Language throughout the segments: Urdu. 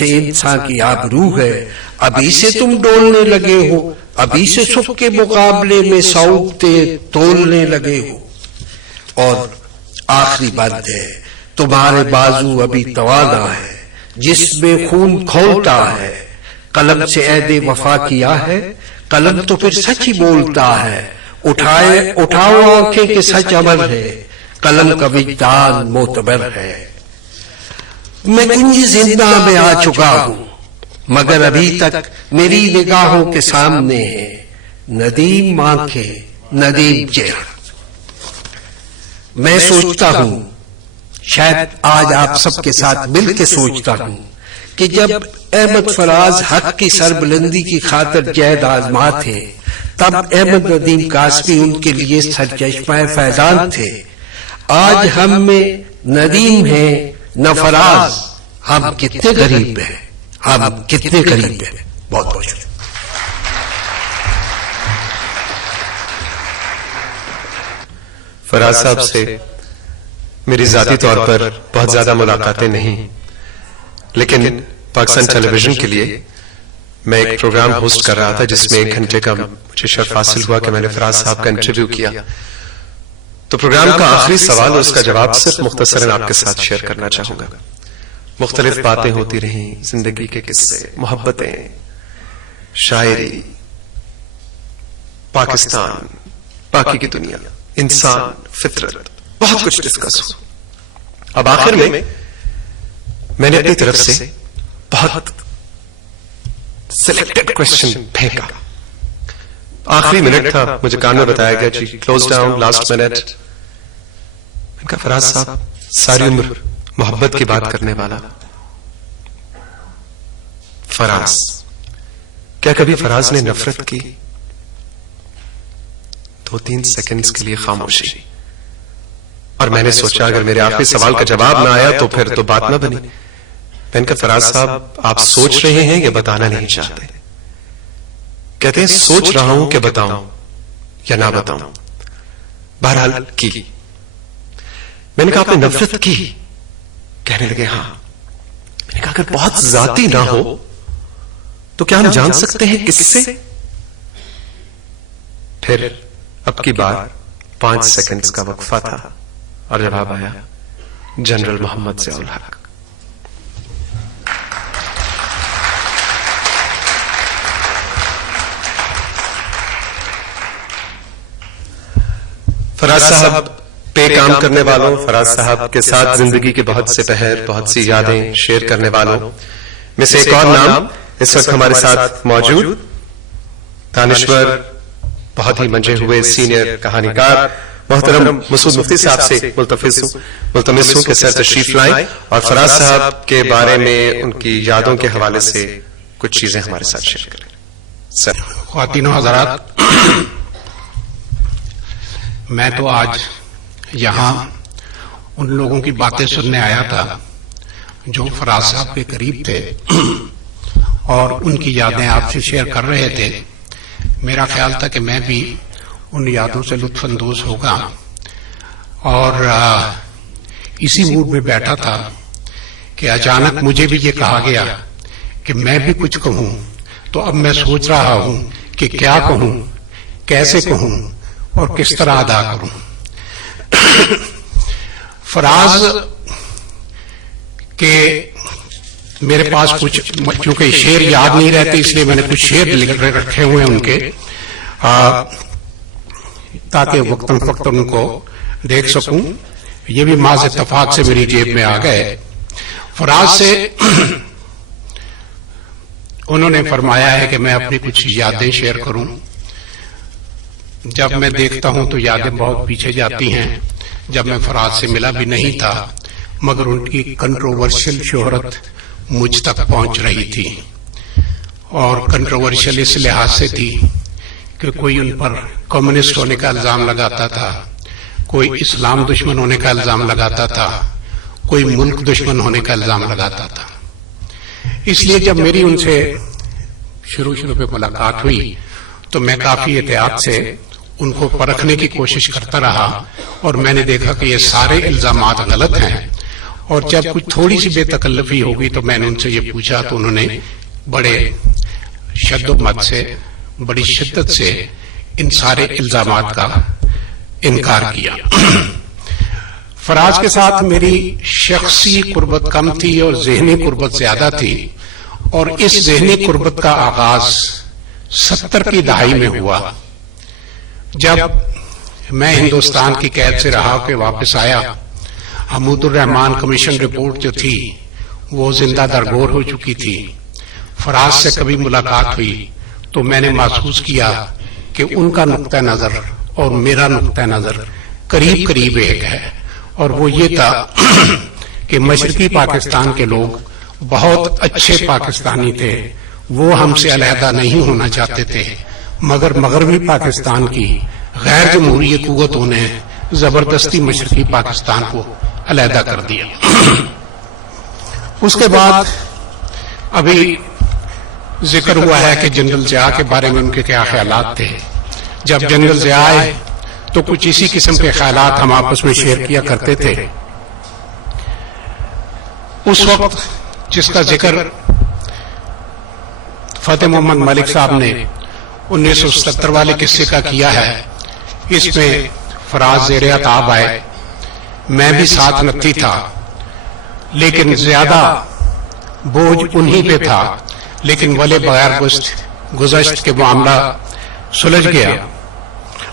سے انسان کی آبرو ہے، ابھی سے تم ڈولنے لگے ہو، ابھی سے سکھ کے مقابلے میں سعودتے تولنے لگے ہو۔ اور آخری بند ہے، تمہارے بازو ابھی توانا ہے، جس میں خون کھولتا ہے، قلم سے عہد وفا کیا ہے، قلم تو پھر سچ ہی بولتا ہے، اٹھاؤ آنکھیں کہ سچ عمل ہے، قلم کا وجدان معتبر ہے۔ میں کنج زندہ میں آ چکا ہوں، مگر ابھی تک میری نگاہوں کے سامنے ہے ندیم آنکھیں، ندیم چہرہ۔ میں سوچتا ہوں، شاید آج آپ سب کے ساتھ مل کے سوچتا ہوں کہ جب احمد فراز حق کی سربلندی کی خاطر جہد آزما تھے، تب احمد ندیم کاسبی ان کے لیے سرچشمہ فیضان تھے۔ آج ہم میں ندیم ہیں نہ فراز، ہم کتنے غریب ہیں، ہم کتنے غریب ہیں۔ بہت بہت شکریہ۔ فراز صاحب سے میری ذاتی طور پر بہت زیادہ ملاقاتیں نہیں، لیکن پاکستان ٹیلی ویژن کے لیے میں ایک پروگرام ہوسٹ کر رہا تھا جس میں 1 گھنٹے کا مجھے شرف حاصل ہوا کہ میں نے فراز صاحب کا انٹرویو کیا۔ تو پروگرام کا آخری سوال اور اس کا جواب صرف مختصراً آپ کے ساتھ شیئر کرنا چاہوں گا۔ مختلف باتیں ہوتی رہیں، زندگی کے قصے، محبتیں، شاعری، پاکستان، باقی کی دنیا، انسان، فطرت، بہت کچھ ڈسکس ہو۔ اب آخر میں نے اپنی طرف سے بہت سلیکٹڈ کوشچن پھینکا۔ آخری منٹ تھا، مجھے کان میں بتایا گیا جی کلوز ڈاؤن، لاسٹ منٹ۔ میں نے کہا فراز صاحب ساری عمر محبت کی بات کرنے والا فراز، کیا کبھی فراز نے نفرت کی؟ 2-3 سیکنڈز کے لیے خاموشی، اور میں نے سوچا اگر میرے آخری سوال کا جواب نہ آیا تو پھر تو بات نہ بنی۔ میں نے کہا فراز صاحب آپ سوچ رہے ہیں یا بتانا نہیں چاہتے؟ کہتے ہیں سوچ رہا ہوں کہ بتاؤں یا نہ بتاؤں۔ بہرحال کی۔ میں نے کہا آپ نے نفرت کی؟ کہنے لگے ہاں۔ میں نے کہا اگر بہت ذاتی نہ ہو تو کیا ہم جان سکتے ہیں کس سے؟ پھر اب کی بار 5 سیکنڈز کا وقفہ تھا اور جواب آیا جنرل محمد ضیاء الحق۔ فراز صاحب پہ کام کرنے والوں، فراز صاحب کے ساتھ زندگی کے بہت سے پہر، بہت سی یادیں شیئر کرنے والوں میں سے ایک اور نام اس وقت ہمارے ساتھ موجود، دانشور، بہت ہی منجے ہوئے سینئر کہانی کار محترم مسعود مفتی صاحب سے ملتمس ہوں کہ سر تشریف لائیں اور فراز صاحب کے بارے میں ان کی یادوں کے حوالے سے کچھ چیزیں ہمارے ساتھ شیئر کریں۔ سر۔ خواتین و حضرات، میں تو آج یہاں ان لوگوں کی باتیں سننے آیا تھا جو فراز صاحب کے قریب تھے اور ان کی یادیں آپ سے شیئر کر رہے تھے۔ میرا خیال تھا کہ میں بھی ان یادوں سے لطف اندوز ہوگا، اور اسی موڈ میں بیٹھا تھا کہ اچانک مجھے بھی یہ کہا گیا کہ میں بھی کچھ کہوں، تو اب میں سوچ رہا ہوں کہ کیا کہوں، کیسے کہوں اور کس طرح ادا کروں۔ فراز کے میرے پاس کچھ، چونکہ شعر یاد نہیں رہتے اس لیے میں نے کچھ شعر لکھ رکھے ہوئے ہیں ان کے، تاکہ وقتاً فوقتاً ان کو دیکھ سکوں۔ یہ بھی محض اتفاق سے میری جیب میں آ گئے۔ فراز سے انہوں نے فرمایا ہے کہ میں اپنی کچھ یادیں شیئر کروں۔ جب میں دیکھتا ہوں تو یادیں بہت پیچھے جاتی ہیں۔ جب میں فراز سے ملا بھی نہیں تھا مگر ان کی کنٹروورشل شہرت مجھ تک پہنچ رہی تھی، اور کنٹروورشل اس لحاظ سے تھی کہ کوئی ان پر کمیونسٹ ہونے کا الزام لگاتا تھا، کوئی اسلام دشمن ہونے کا الزام لگاتا تھا، کوئی ملک دشمن ہونے کا الزام لگاتا تھا۔ اس لیے جب میری ان سے شروع پہ ملاقات ہوئی تو میں کافی احتیاط سے ان کو پرکھنے کی کوشش کرتا رہا، اور میں نے دیکھا کہ یہ سارے الزامات غلط ہیں اور جب کچھ تھوڑی سی بے تکلفی ہوگی تو میں نے ان سے یہ پوچھا تو انہوں نے بڑے شد و مد سے، بڑی شدت سے ان سارے الزامات کا انکار کیا۔ فراز کے ساتھ میری شخصی قربت کم تھی اور ذہنی قربت زیادہ تھی، اور اس ذہنی قربت کا آغاز 70 کی دہائی میں ہوا، جب میں ہندوستان کی قید سے رہا کے واپس آیا۔ حمود الرحمان کمیشن رپورٹ جو تھی وہ زندہ درگور ہو چکی تھی۔ فراز سے کبھی ملاقات ہوئی تو میں نے محسوس کیا کہ ان کا نقطہ نظر اور میرا نقطہ نظر قریب قریب ایک ہے، اور وہ یہ تھا کہ مشرقی پاکستان کے لوگ بہت اچھے پاکستانی تھے، وہ ہم سے علیحدہ نہیں ہونا چاہتے تھے، مگر مغربی پاکستان کی غیر جمہوری قوتوں نے زبردستی مشرقی پاکستان کو علیحدہ کر دیا۔ اس کے بعد ابھی ذکر ہوا ہے کہ جنرل ضیاء کے بارے میں ان کے کیا خیالات تھے۔ جب جنرل ضیاء آئے تو کچھ اسی قسم کے خیالات ہم آپس میں شیئر کیا کرتے تھے۔ اس وقت جس کا ذکر فتح محمد ملک صاحب نے 1970 والے قصے کا کیا ہے، اس میں فراز زیر عتاب آئے، میں بھی ساتھ نتی تھا، لیکن زیادہ بوجھ انہی پہ تھا، لیکن ولے بغیر گزشت کے معاملہ سلجھ گیا۔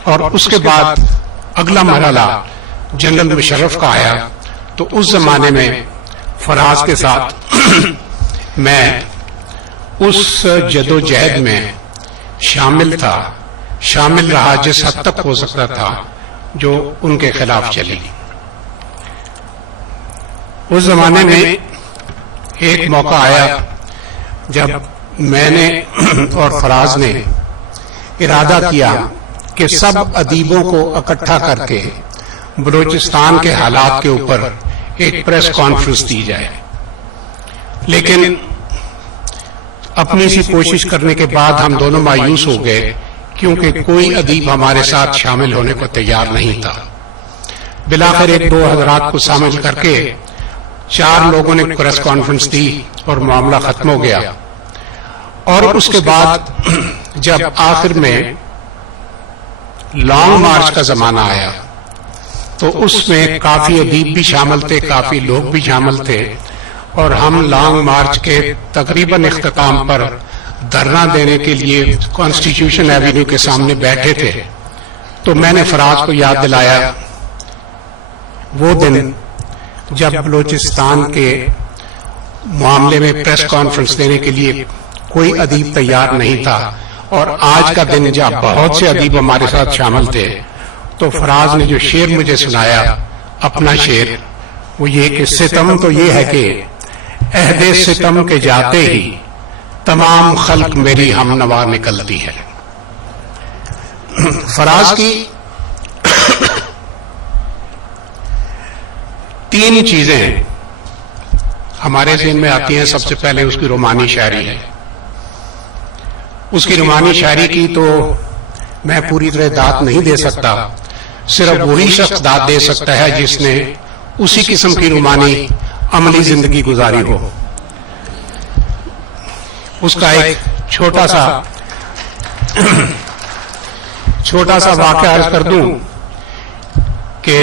اور اس کے بعد اگلا مرحلہ جنرل مشرف کا آیا، تو اس زمانے میں فراز کے ساتھ میں اس جدوجہد میں شامل رہا جس حد تک ہو سکتا تھا جو ان کے خلاف چلی۔ اس زمانے میں ایک موقع آیا جب میں نے اور فراز نے ارادہ کیا کہ سب ادیبوں کو اکٹھا کر کے بلوچستان کے حالات کے اوپر ایک پریس کانفرنس دی جائے، لیکن اپنی سی کوشش کرنے کے بعد ہم دونوں مایوس ہو گئے، کیونکہ کوئی ادیب ہمارے ساتھ شامل ہونے کو تیار نہیں تھا۔ بلاخر ایک دو حضرات کو شامل کر کے 4 لوگوں نے پریس کانفرنس دی اور معاملہ ختم ہو گیا۔ اور اس کے بعد جب آخر میں لانگ مارچ کا زمانہ آیا تو اس میں کافی ادیب بھی شامل تھے، کافی لوگ بھی شامل تھے، اور ہم لانگ مارچ کے تقریباً اختتام پر دھرنا دینے کے لیے کانسٹیٹیوشن ایوینیو کے سامنے بیٹھے تھے۔ تو میں نے فراز کو یاد دلایا وہ دن جب بلوچستان کے معاملے میں پریس کانفرنس دینے کے لیے کوئی ادیب تیار نہیں تھا، اور آج کا دن جب بہت سے ادیب ہمارے ساتھ شامل تھے۔ تو فراز نے جو شعر مجھے سنایا، اپنا شعر، وہ یہ کہ ستم تو یہ ہے کہ عہد ستم کے جاتے ہی تمام خلق میری ہم نوا نکلتی ہے۔ فراز کی 3 چیزیں ہمارے ذہن میں آتی ہیں۔ سب سے پہلے اس کی رومانی شاعری ہے۔ اس کی رومانی شاعری کی تو میں پوری طرح داد نہیں دے سکتا، صرف وہی شخص داد دے سکتا ہے جس نے اسی قسم کی رومانی عملی زندگی گزاری ہو۔ اس کا ایک چھوٹا سا واقعہ عرض کر دوں کہ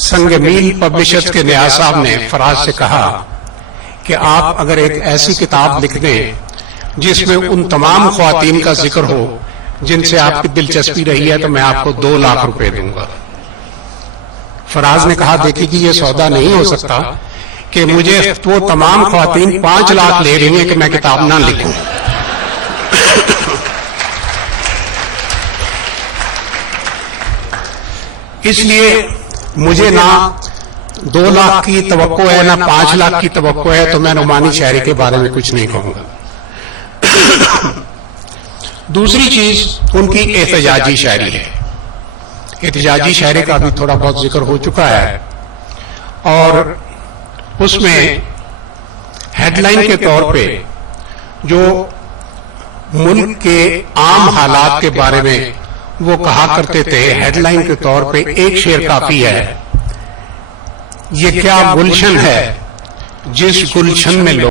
سنگ میل پبلشرز کے نیاز صاحب نے فراز سے کہا کہ آپ اگر ایک ایسی کتاب لکھ دیں جس میں ان تمام خواتین کا ذکر ہو جن سے آپ کی دلچسپی رہی ہے تو میں آپ کو 2 لاکھ روپے دوں گا۔ فراز نے کہا دیکھیے جی یہ سودا نہیں ہو سکتا کہ مجھے وہ تمام خواتین 5 لاکھ لے رہی ہیں کہ میں کتاب نہ لکھوں۔ اس لیے مجھے نہ 2 لاکھ کی توقع ہے نہ 5 لاکھ کی توقع ہے، تو میں رومانی شاعری کے بارے میں کچھ نہیں کہوں گا۔ دوسری چیز ان کی احتجاجی شاعری ہے۔ احتجاجی شاعری کا بھی تھوڑا بہت ذکر ہو چکا ہے، اور اس میں ہیڈ لائن کے طور پہ جو ملک کے عام حالات کے بارے میں وہ کہا کرتے تھے، ہیڈ لائن کے طور پہ ایک شعر کافی ہے یہ کیا گلشن ہے جس گلشن میں لوگ